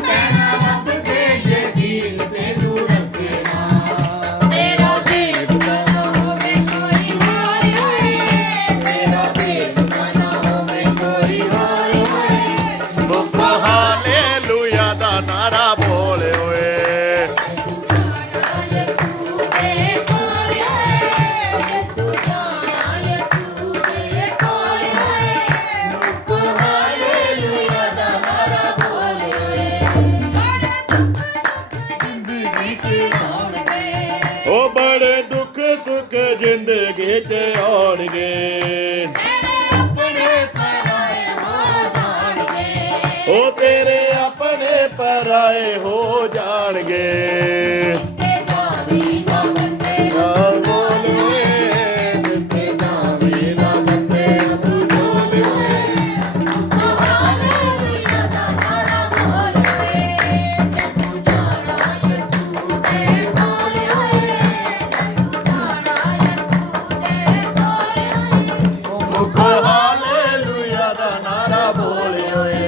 ਕਹਿਣਾ ਰੱਬ ਤੇ ਯਕੀਨ ਤੈਨੂੰ ਰੱਖਣਾ। ਤੇਰਾ ਦੇਵਤਾ ਨਾ ਹੋਵੇ ਕੋਈ ਹਾਰ ਹੋਏ, ਤੇਰਾ ਦੇਵਤਾ ਨਾ ਹੋਵੇ ਕੋਈ ਹਾਰ ਹੋਏ। ਮੁਖ ਹਾਲੇਲੂਇਆ ਦਾ ਨਾਰਾ ਬੋਲੇ ਓਏ। ਉਹ ਬੜੇ ਦੁੱਖ ਸੁੱਖ ਜ਼ਿੰਦਗੀ ਚ ਆਉਣਗੇ, ਤੇਰੇ ਆਪਣੇ ਪਰਾਏ ਹੋ ਜਾਣਗੇ। ਉਹ ਤੇਰੇ ਆਪਣੇ ਪਰਾਏ ਹੋ ਜਾਣਗੇ। ਦਿੱਤੇ ਜਾਵੀ ਨਾ ਬੰਦੇ ਤੂੰ ਬੋਲੇ, ਦਿੱਤੇ ਜਾਵੀ ਨਾ ਬੰਦੇ ਤੂੰ ਬੋਲੇ। ਹਾਲੇਲੂਇਆ ਦਾ ਨਾਰਾ ਬੋਲੇ, ਜਦ ਤੂੰ ਜਾਣਾ ਯਿਸੂ ਦੇ ਕੋਲ ਹੋਏ, ਜਦ ਤੂੰ ਜਾਣਾ ਯਿਸੂ ਦੇ ਕੋਲ ਹੋਏ। ਮੁਖ ਹਾਲੇਲੂਇਆ ਦਾ ਨਾਰਾ ਬੋਲੇ ਓਏ।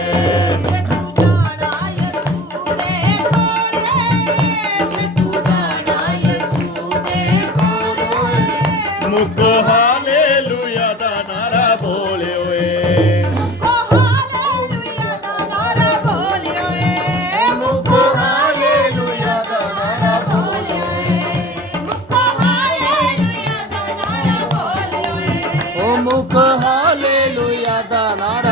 ਮੁਖ ਹਾਲੇਲੂਇਆ ਦਾ ਨਾਰਾ ਬੋਲੇ ਓਏ। ਮੁਖ ਹਾਲੇਲੂਇਆ ਦਾ ਨਾਰਾ ਬੋਲੇ ਓਏ। ਮੁਖ ਹਾਲੇਲੂਇਆ ਦਾ ਨਾਰਾ ਬੋਲੇ ਓਏ। ਮੁਖ ਹਾਲੇਲੂਇਆ ਦਾ ਨਾਰਾ ਬੋਲੇ ਓਏ। ਉਹ ਮੁਖ ਹਾਲੇਲੂਇਆ ਦਾ ਨਾਰਾ